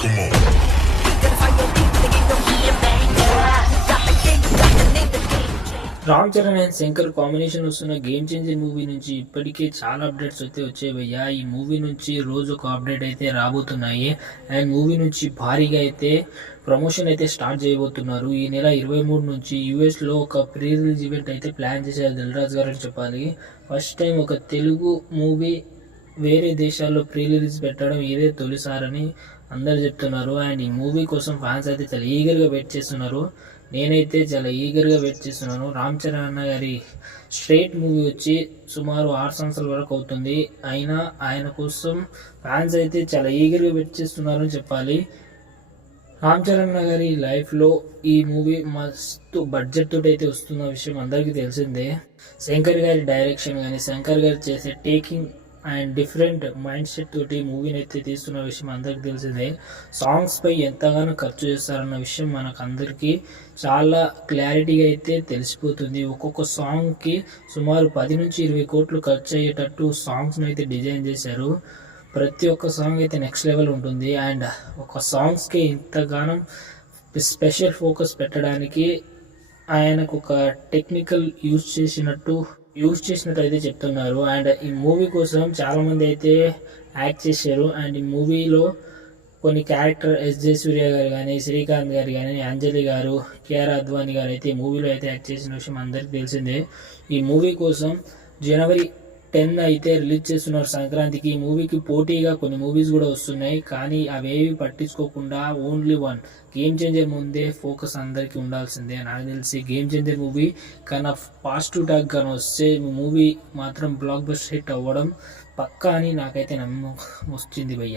Come on. Ram Charan and Shankar combination వస్తున్న game changer movie నుంచి ఇప్పటికే చాలా అప్డేట్స్ అయితే వచ్చాయి భయ్యా. ఈ మూవీ నుంచి రోజు ఒక అప్డేట్ అయితే రాబోతున్నాయి. అండ్ మూవీ నుంచి భారీగా అయితే ప్రమోషన్ అయితే స్టార్ట్ చేయబోతున్నారు. ఈ నెల 23 నుంచి యూఎస్లో ఒక ప్రీ రిలీజ్ ఈవెంట్ అయితే ప్లాన్ చేశారు దిల్ రాజు గారు అని చెప్పాలి. ఫస్ట్ టైం ఒక తెలుగు మూవీ వేరే దేశాల్లో ప్రీ రిలీజ్ పెట్టడం ఇదే తొలిసారని అందరు చెప్తున్నారు. అండ్ ఈ మూవీ కోసం ఫ్యాన్స్ అయితే చాలా ఈగర్గా వెయిట్ చేస్తున్నారు. నేనైతే చాలా ఈగర్గా వెయిట్ చేస్తున్నాను. రామ్ చరణ్ అన్న గారి స్ట్రైట్ మూవీ వచ్చి సుమారు 6 సంవత్సరాల వరకు అవుతుంది. అయినా ఆయన కోసం ఫ్యాన్స్ అయితే చాలా ఈగర్గా వెయిట్ చేస్తున్నారు అని చెప్పాలి. రామ్ చరణ్ గారి లైఫ్లో ఈ మూవీ మస్తు బడ్జెట్ తోటి అయితే వస్తున్న విషయం అందరికీ తెలిసిందే. శంకర్ గారి డైరెక్షన్ కానీ శంకర్ గారు చేసే taking and different mind set తోటి మూవీని అయితే తీస్తున్న విషయం అందరికీ తెలిసిందే. సాంగ్స్ పై ఎంతగానో ఖర్చు చేస్తారన్న విషయం మనకు అందరికీ చాలా క్లారిటీగా అయితే తెలిసిపోతుంది. ఒక్కొక్క సాంగ్కి సుమారు 10 నుంచి 20 కోట్లు ఖర్చు అయ్యేటట్టు సాంగ్స్ని అయితే డిజైన్ చేశారు. ప్రతి ఒక్క సాంగ్ అయితే నెక్స్ట్ లెవెల్ ఉంటుంది. అండ్ ఒక సాంగ్స్కి ఇంతగానం స్పెషల్ ఫోకస్ పెట్టడానికి ఆయనకు ఒక టెక్నికల్ యూజ్ చేసినట్టు అయితే చెప్తున్నారు. అండ్ ఈ మూవీ కోసం చాలామంది అయితే యాక్ట్ చేశారు. అండ్ ఈ మూవీలో కొన్ని క్యారెక్టర్ ఎస్జే సూర్య గారు కానీ, శ్రీకాంత్ గారు కానీ, అంజలి గారు, కేఆర్ అద్వానీ గారు అయితే ఈ మూవీలో అయితే యాక్ట్ చేసిన విషయం అందరికీ తెలిసిందే. ఈ మూవీ కోసం జనవరి 10 అయితే రిలీజ్ చేస్తున్నారు సంక్రాంతికి. ఈ మూవీకి పోటీగా కొన్ని మూవీస్ కూడా వస్తున్నాయి. కానీ అవేవి పట్టించుకోకుండా ఓన్లీ వన్ గేమ్ చేంజర్ ముందే ఫోకస్ అందరికీ ఉండాల్సిందే. నాకు తెలిసి గేమ్ చేంజర్ మూవీ కన్నా పాజిటివ్ టాక్ కానీ వస్తే మూవీ మాత్రం బ్లాక్ బస్టర్ హిట్ అవ్వడం పక్కా అని నాకైతే నమ్మకం వచ్చింది భయ్య.